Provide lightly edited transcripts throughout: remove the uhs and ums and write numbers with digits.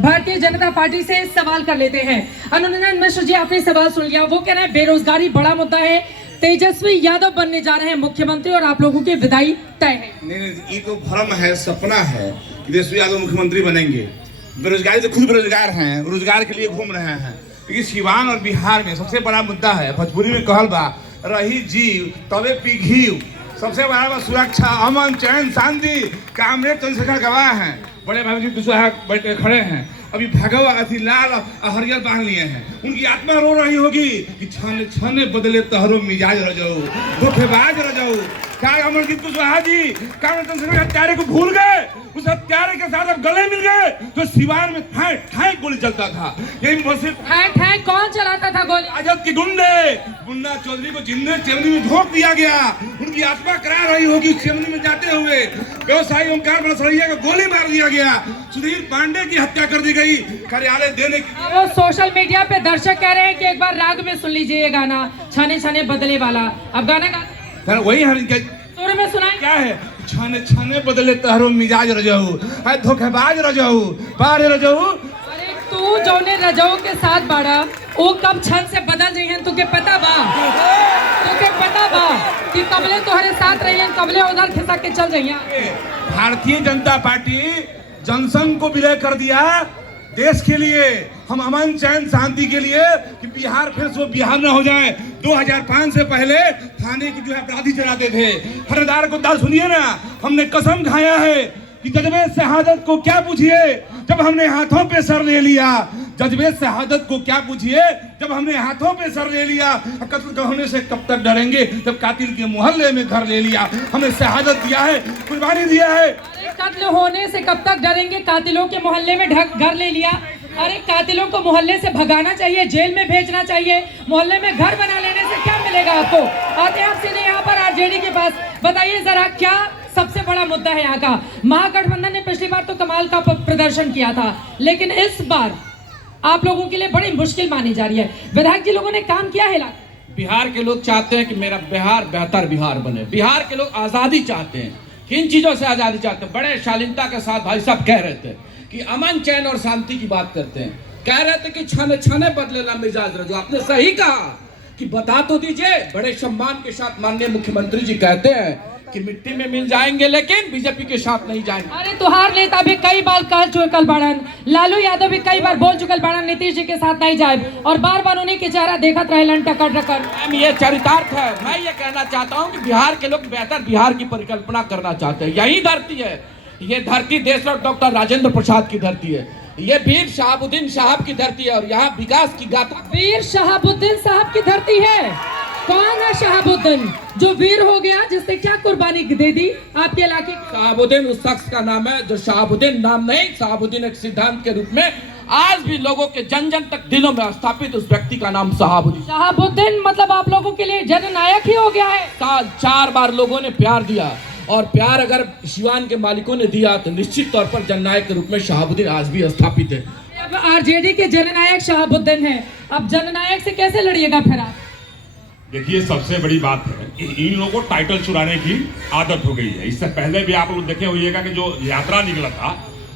Bharatiya Janata party से सवाल कर लेते हैं। अनुनंदन मिश्र जी, आपने सवाल सुन लिया। वो कह रहे हैं बेरोजगारी बड़ा मुद्दा है, तेजस्वी यादव बनने जा रहे हैं मुख्यमंत्री और आप लोगों की विदाई तय है। नहीं, ये तो भ्रम है, सपना है कि तेजस्वी यादव मुख्यमंत्री बनेंगे। बेरोजगारी तो खुद बेरोजगार हैं, रोजगार के लिए घूम रहे हैं। क्योंकि सिवान और बिहार में सबसे बड़ा मुद्दा है, भोजपुरी में कहल बा रही जीव तबे पी घी। सबसे बड़ा सुरक्षा, अमन, चैन, शांति। कामरेड चंद्रशेखर गवाह हैं, बड़े भाई जी कुशवाहा बैठ के खड़े हैं। अभी भगवा अथी लाल हरियर बांध लिए हैं। उनकी आत्मा रो रही होगी कि छाने छाने बदले तहरो मिजाज रह जाओ, धोखेबाज रह जाओ। क्या अमरजीत कुशवाहा जी कामरेड चंद्रशेखर हत्यारे को भूल गए? उस हत्यारे के साथ अब गले मिल गए। तो सिवान में ठाई ठाई गोली चलता था। यही ठाई कौन चलाता था गोली? आजाद के गुंडे। मुन्ना चौधरी को जिंदे चेमनी में झोंक दिया गया। उनकी आत्मा करा रही होगी चेमनी में जाते हुए। व्यवसायी ओमकार बनसरिया को गोली मार दिया गया। सुधीर पांडे की हत्या कर दी गई कार्यालय देने की। वो सोशल मीडिया पे दर्शक कह रहे हैं कि एक बार राग में सुन लीजिए ये गाना, छाने छाने बदले वाला। अब गाना गा वही सुर में सुनाए। क्या है? छाने छाने बदले तहरो मिजाज रह जाऊ, धोखेबाज रह जाऊ, पार रह जाऊ। अरे तू जौने रजाऊ के साथ बाड़ा वो कब छन से बदल रही हैं? तुके पता बा कि कबले तुम्हारे साथ रही हैं, कबले उधर खिसक के चल रही हैं। भारतीय जनता पार्टी जनसंघ को विलय कर दिया देश के लिए, हम अमन चैन शांति के लिए, कि बिहार फिर से बिहार न हो जाए। 2005 से पहले थाने की जो है अपराधी चलाते थे। हरदार को दाल सुनिए ना, हमने कसम खाया है कि जज्बे शहादत को क्या पूछिए जब हमने हाथों पे सर ले लिया। जज्बे शहादत को क्या पूछिए जब हमने हाथों पे सर ले लिया। कत्ल होने से कब तक डरेंगे जब कातिल के मोहल्ले में घर ले लिया। हमने शहादत दिया है, कुर्बानी दिया है। कत्ल होने से कब तक डरेंगे, कातिलों के मोहल्ले में घर ले लिया। अरे कातिलों को मोहल्ले से भगाना चाहिए, जेल में भेजना चाहिए। मोहल्ले में घर बना लेने से क्या मिलेगा आपको? आते आप सीधे यहाँ पर आरजेडी के पास। बताइए जरा क्या सबसे बड़ा मुद्दा है यहाँ का? महागठबंधन ने पिछली बार तो कमाल का प्रदर्शन किया था, लेकिन इस बार आप लोगों के लिए बड़ी मुश्किल मानी जा रही है। विधायक जी लोगों ने काम किया है। बिहार के लोग चाहते हैं कि मेरा बिहार बेहतर बिहार बने। बिहार के लोग आजादी चाहते हैं। किन चीजों से आजादी चाहते हैं? बड़े शालीनता के साथ भाई साहब कह रहे थे कि अमन चैन और शांति की बात करते हैं। कह रहे थे कि छाने छाने बदलेला मिजाज रह जाओ। आपने सही कहा कि बता तो दीजिए। बड़े सम्मान के साथ माननीय मुख्यमंत्री जी कहते हैं कि मिट्टी में मिल जाएंगे लेकिन बीजेपी के साथ नहीं जाएंगे। अरे तुहार नेता भी कई बार कह चुकल बाड़न, लालू यादव भी कई बार बोल चुकल बाड़न नीतीश जी के साथ नहीं जाए, और बार बार उन्हीं के चेहरा देखत रहेलन टकर टकर। ये चरितार्थ है। मैं ये कहना चाहता हूँ कि बिहार के लोग बेहतर बिहार की परिकल्पना करना चाहते हैं। यही धरती है, ये धरती देशरत्न डॉक्टर राजेंद्र प्रसाद की धरती है। ये वीर शहाबुद्दीन साहब की धरती है और यहाँ विकास की गाथा। वीर शहाबुद्दीन साहब की धरती है। कौन है शहाबुद्दीन जो वीर हो गया, जिसने क्या कुर्बानी दे दी आपके इलाके? शहाबुद्दीन उस शख्स का नाम है जो शहाबुद्दीन नाम नहीं, शहाबुद्दीन एक सिद्धांत के रूप में आज भी लोगों के जन जन तक दिलों में स्थापित उस व्यक्ति का नाम शहाबुद्दीन। शहाबुद्दीन मतलब आप लोगों के लिए जननायक ही हो गया है। साल 4 बार लोगों ने प्यार दिया, और प्यार अगर सिवान के मालिकों ने दिया तो निश्चित तौर पर जननायक के रूप में शहाबुद्दीन आज भी स्थापित है। अब आरजेडी के जननायक शहाबुद्दीन है, अब जननायक से कैसे लड़िएगा फिर आप? देखिए, सबसे बड़ी बात है कि इन लोगों को टाइटल चुराने की आदत हो गई है। इससे पहले भी आप लोग देखे होइएगा कि जो यात्रा निकला था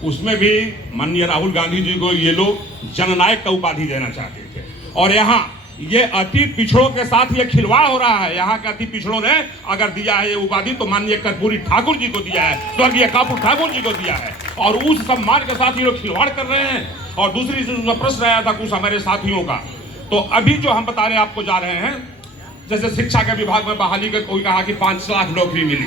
उसमें भी माननीय राहुल गांधी जी को ये लोग जननायक का उपाधि देना चाहते थे। और यहाँ ये अति पिछड़ों के साथ ये खिलवाड़ हो रहा है। यहाँ के अति पिछड़ों ने अगर दिया है ये उपाधि तो माननीय कर्पूरी ठाकुर जी को दिया है, स्वर्गीय कर्पूरी ठाकुर जी को दिया है, और उस सम्मान के साथ ये लोग खिलवाड़ कर रहे हैं। और दूसरी प्रश्न आया था कुछ हमारे साथियों का, तो अभी जो हम बता रहे आपको जा रहे हैं, जैसे शिक्षा के विभाग में बहाली का कोई कहा कि 5 लाख नौकरी मिली।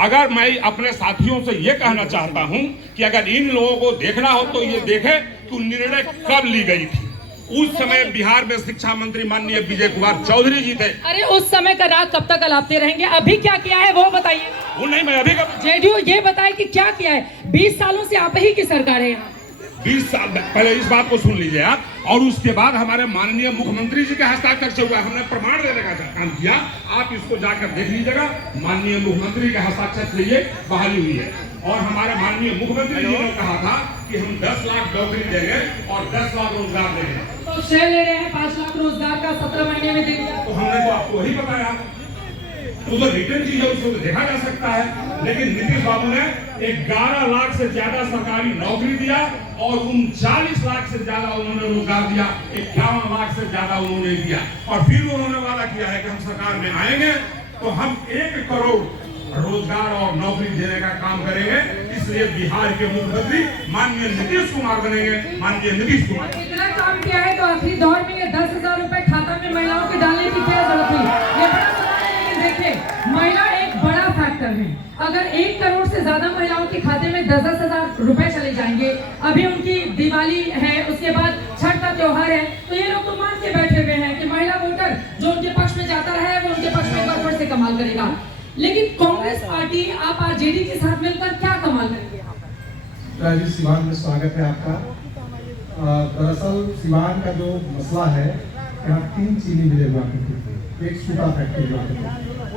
अगर मैं अपने साथियों से ये कहना चाहता हूं कि अगर इन लोगों को देखना हो तो ये देखें कि निर्णय कब ली गई थी। उस समय बिहार में शिक्षा मंत्री माननीय विजय कुमार चौधरी जी थे। अरे उस समय का राग कब तक अलापते रहेंगे? अभी क्या किया है वो बताइए। वो नहीं, मैं अभी जेडीयू ये बताए कि क्या किया है। 20 सालों से आप ही की सरकार है। 20 साल पहले इस बात को सुन लीजिए आप। और उसके बाद हमारे माननीय मुख्यमंत्री जी के हस्ताक्षर से हुआ, हमने प्रमाण देने का काम किया। आप इसको जाकर देख लीजिएगा, माननीय मुख्यमंत्री के हस्ताक्षर से ये बहाली हुई है। और हमारे माननीय मुख्यमंत्री जी ने कहा था कि हम 10 लाख नौकरी देंगे और 10 लाख रोजगार देंगे। तो शेयर ले रहे हैं 5 लाख रोजगार का 17 महीने में दे दिया। तो हमने तो आपको वही बताया, तो रिटर्न चीज है उसको देखा जा सकता है। लेकिन नीतीश बाबू ने 11 लाख से ज्यादा सरकारी नौकरी दिया और 39 लाख से ज्यादा उन्होंने रोजगार दिया, 51 लाख से ज्यादा उन्होंने दिया। और फिर उन्होंने वादा किया है कि हम सरकार में आएंगे तो हम 1 करोड़ रोजगार और नौकरी देने का काम करेंगे। इसलिए बिहार के मुख्यमंत्री माननीय नीतीश कुमार बनेंगे, माननीय नीतीश कुमार। इतना काम किया है तो आखिरी दौर में ये 10,000 रुपए खाता में महिलाओं के डालने की क्या जरूरत थी? ये बड़ा सवाल है। लेकिन देखिए, महिला एक बड़ा फैक्टर है। अगर 1 करोड़ से ज्यादा महिलाओं के खाते में 10,000 रुपए चले जाएंगे, अभी उनकी दिवाली है, उसके बाद छठ का त्योहार है, तो ये लोग तो मान के बैठे हुए हैं कि महिला वोटर जो उनके पक्ष में जाता है वो उनके पक्ष में गड़बड़ से कमाल करेगा। लेकिन कांग्रेस पार्टी, आप आरजेडी के साथ मिलकर क्या कमाल करेंगे? जी, सिवान में स्वागत है आपका। दरअसल सिवान का जो मसला है, यहाँ 3 चीनी मिले हुआ करती थी, एक सूखा फैक्ट्री हुआ करती,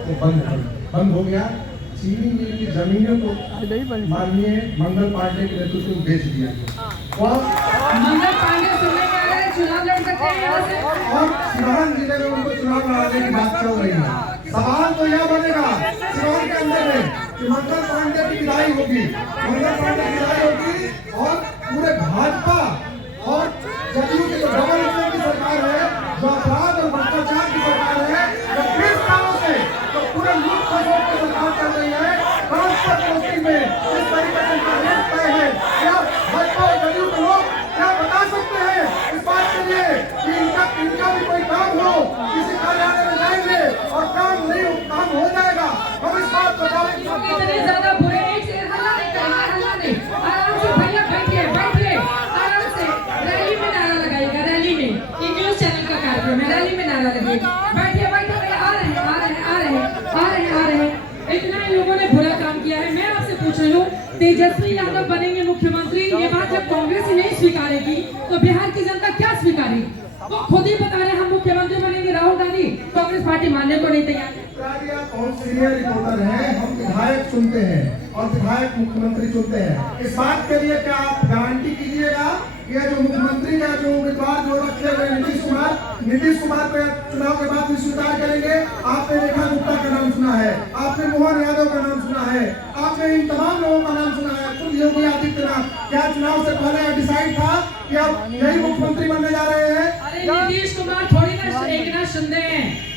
वो बंद हो गया। चीनी मिल की जमीनों को माननीय मंगल पांडे के नेतृत्व में बेच दिया गया। और मंगल पांडे सुनने में आ रहा है चुनाव लड़ सकते हैं यहाँ से, और सिवान जिले में उनको चुनाव लड़ाने की बात चल रही है। सवाल तो यह बनेगा सिवान के अंदर में कि मंगल पांडे की विदाई होगी, मंगल पांडे की विदाई होगी और पूरे भाजपा और जदयू की जो डबल इंजन की सरकार है, जो अपराध और भ्रष्टाचार की सरकार है, जो 20 सालों से जो पूरे मुल्क को जोड़ के सरकार चल रही है, ट्रांसपोर्ट पोस्टिंग में इस तरीके से रेट तय है। क्या भाजपा और जदयू के लोग क्या बता सकते हैं इस बात के लिए कि इनका भी कोई काम हो, किसी कार्यालय में जाएंगे और काम हो जाएगा? हम इस बात को इतने ज्यादा बुरे एक से हल्ला नहीं करेंगे, हल्ला नहीं, आराम से भैया बैठिए आराम से। रैली में नारा लगाइएगा, रैली में, ये न्यूज चैनल का कार्यक्रम है, रैली में नारा लगाइएगा। बैठिए आ रहे हैं। इतना इन लोगों ने बुरा काम किया है। मैं आपसे पूछ रही हूँ, तेजस्वी यादव बनेंगे मुख्यमंत्री, ये बात जब कांग्रेस ही नहीं स्वीकारेगी तो बिहार की जनता क्या स्वीकारेगी? वो खुद ही बता रहे हैं हम मुख्यमंत्री बनेंगे, राहुल गांधी, कांग्रेस पार्टी मानने को नहीं तैयार। बहुत सीनियर रिपोर्टर हैं, हम विधायक चुनते हैं और विधायक मुख्यमंत्री चुनते हैं। इस बात के लिए क्या आप गारंटी कीजिएगा कि जो मुख्यमंत्री का जो उम्मीदवार जो रखे हुए नीतीश कुमार को चुनाव के बाद भी स्वीकार करेंगे? आपने रेखा गुप्ता का नाम सुना है, आपने मोहन यादव का नाम सुना है, आपने इन तमाम लोगों का नाम सुना है। खुद योगी आदित्यनाथ, क्या चुनाव से पहले डिसाइड था कि आप यही मुख्यमंत्री बनने जा रहे हैं? अरे नीतीश कुमार थोड़ी ना एक ना सुन रहे हैं।